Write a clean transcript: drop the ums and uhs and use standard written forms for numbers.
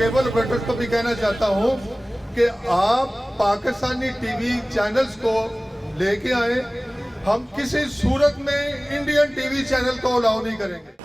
Cable operators को भी कहना चाहता हूं कि आप पाकिस्तानी टीवी चैनल्स को लेके आए। हम किसी सूरत में इंडियन टीवी चैनल को अलाउ नहीं करेंगे।